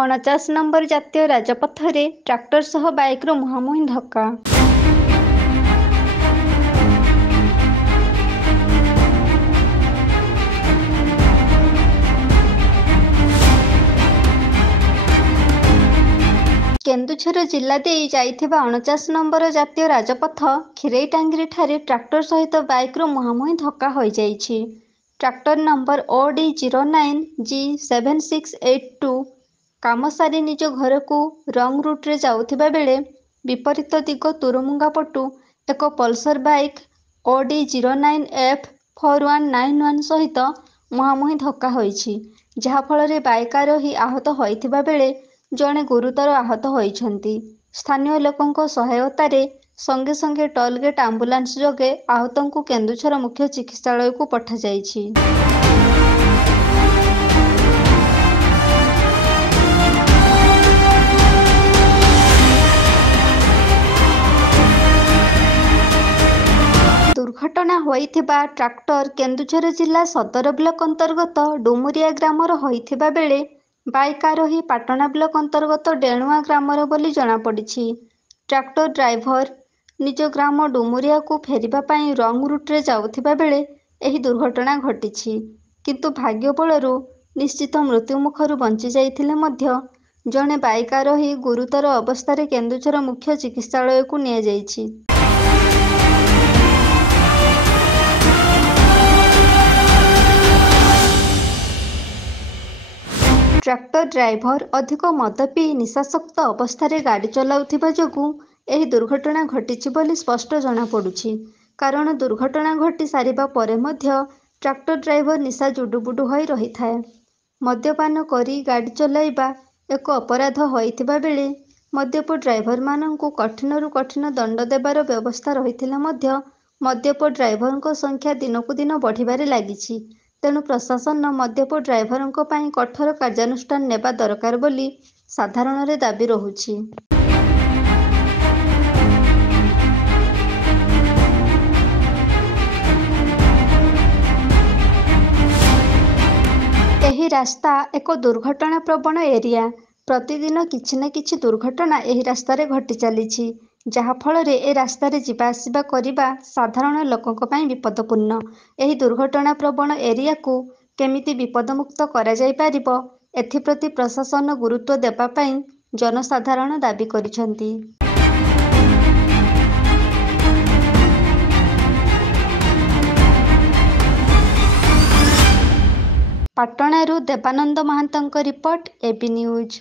ଅଣଚାଶ ନମ୍ବର ଜାତୀୟ ରାଜପଥରେ ଟ୍ରାକ୍ଟର ସହ ବାଇକ୍ର ମୁହାଁମୁହିଁ ଧକ୍କା। କେନ୍ଦୁଝର ଜିଲ୍ଲା ଦେଇ ଯାଇଥିବା 49 ନମ୍ବର ଜାତୀୟ ରାଜପଥ ଖିରେଇଟାଙ୍ଗିରିଠାରେ ଟ୍ରାକ୍ଟର ସହିତ ବାଇକ୍ର ମୁହାଁମୁହିଁ ଧକ୍କା ହୋଇଯାଇଛି। ଟ୍ରାକ୍ଟର ନମ୍ବର OD09G7682 କାମ ସାରି ନିଜ ଘରକୁ ରଙ୍ଗ ରୁଟ୍ରେ ଯାଉଥିବା ବେଳେ ବିପରୀତ ଦିଗ ତୁରୁମୁଙ୍ଗା ପଟୁ ଏକ ପଲ୍ସର ବାଇକ୍ OD09F4191 ସହିତ ମୁହାଁମୁହିଁ ଧକ୍କା ହୋଇଛି, ଯାହାଫଳରେ ବାଇକ୍ ଆରୋହୀ ଆହତ ହୋଇଥିବା ବେଳେ ଜଣେ ଗୁରୁତର ଆହତ ହୋଇଛନ୍ତି। ସ୍ଥାନୀୟ ଲୋକଙ୍କ ସହାୟତାରେ ସଙ୍ଗେ ସଙ୍ଗେ ଟୋଲଗେଟ୍ ଆମ୍ବୁଲାନ୍ସ ଯୋଗେ ଆହତଙ୍କୁ କେନ୍ଦୁଝର ମୁଖ୍ୟ ଚିକିତ୍ସାଳୟକୁ ପଠାଯାଇଛି। ଦୁର୍ଘଟନା ହୋଇଥିବା ଟ୍ରାକ୍ଟର କେନ୍ଦୁଝର ଜିଲ୍ଲା ସଦର ବ୍ଲକ ଅନ୍ତର୍ଗତ ଡୁମୁରିଆ ଗ୍ରାମର ହୋଇଥିବା ବେଳେ ବାଇକ୍ ଆରୋହୀ ପାଟଣା ବ୍ଲକ ଅନ୍ତର୍ଗତ ଡେଣୁଆ ଗ୍ରାମର ବୋଲି ଜଣାପଡ଼ିଛି। ଟ୍ରାକ୍ଟର ଡ୍ରାଇଭର ନିଜ ଗ୍ରାମ ଡୁମୁରିଆକୁ ଫେରିବା ପାଇଁ ରଙ୍ଗ ରୁଟ୍ରେ ଯାଉଥିବା ବେଳେ ଏହି ଦୁର୍ଘଟଣା ଘଟିଛି। କିନ୍ତୁ ଭାଗ୍ୟ ବଳରୁ ନିଶ୍ଚିତ ମୃତ୍ୟୁ ମୁଖରୁ ବଞ୍ଚି ଯାଇଥିଲେ ମଧ୍ୟ ଜଣେ ବାଇକ୍ ଆରୋହୀ ଗୁରୁତର ଅବସ୍ଥାରେ କେନ୍ଦୁଝର ମୁଖ୍ୟ ଚିକିତ୍ସାଳୟକୁ ନିଆଯାଇଛି। ଟ୍ରାକ୍ଟର ଡ୍ରାଇଭର ଅଧିକ ମଦ ପିଇ ନିଶାସକ୍ତ ଅବସ୍ଥାରେ ଗାଡ଼ି ଚଲାଉଥିବା ଯୋଗୁଁ ଏହି ଦୁର୍ଘଟଣା ଘଟିଛି ବୋଲି ସ୍ପଷ୍ଟ ଜଣାପଡ଼ୁଛି। କାରଣ ଦୁର୍ଘଟଣା ଘଟି ସାରିବା ପରେ ମଧ୍ୟ ଟ୍ରାକ୍ଟର ଡ୍ରାଇଭର ନିଶା ଜୁଡୁବୁଡୁ ହୋଇ ରହିଥାଏ। ମଦ୍ୟପାନ କରି ଗାଡ଼ି ଚଲାଇବା ଏକ ଅପରାଧ ହୋଇଥିବା ବେଳେ ମଦ୍ୟପ ଡ୍ରାଇଭରମାନଙ୍କୁ କଠିନରୁ କଠିନ ଦଣ୍ଡ ଦେବାର ବ୍ୟବସ୍ଥା ରହିଥିଲେ ମଧ୍ୟ ମଦ୍ୟପ ଡ୍ରାଇଭରଙ୍କ ସଂଖ୍ୟା ଦିନକୁ ଦିନ ବଢ଼ିବାରେ ଲାଗିଛି। ତେଣୁ ପ୍ରଶାସନ ମଦ୍ୟପ ଡ୍ରାଇଭରଙ୍କ ପାଇଁ କଠୋର କାର୍ଯ୍ୟାନୁଷ୍ଠାନ ନେବା ଦରକାର ବୋଲି ସାଧାରଣରେ ଦାବି ରହୁଛି। ଏହି ରାସ୍ତା ଏକ ଦୁର୍ଘଟଣା ପ୍ରବଣ ଏରିଆ। ପ୍ରତିଦିନ କିଛି ନା କିଛି ଦୁର୍ଘଟଣା ଏହି ରାସ୍ତାରେ ଘଟି ଚାଲିଛି, ଯାହାଫଳରେ ଏ ରାସ୍ତାରେ ଯିବା ଆସିବା କରିବା ସାଧାରଣ ଲୋକଙ୍କ ପାଇଁ ବିପଦପୂର୍ଣ୍ଣ। ଏହି ଦୁର୍ଘଟଣା ପ୍ରବଣ ଏରିଆକୁ କେମିତି ବିପଦମୁକ୍ତ କରାଯାଇପାରିବ, ଏଥିପ୍ରତି ପ୍ରଶାସନ ଗୁରୁତ୍ୱ ଦେବା ପାଇଁ ଜନସାଧାରଣ ଦାବି କରିଛନ୍ତି। ପାଟଣାରୁ ଦେବାନନ୍ଦ ମହାନ୍ତଙ୍କ ରିପୋର୍ଟ, এবি ନ୍ୟୁଜ୍।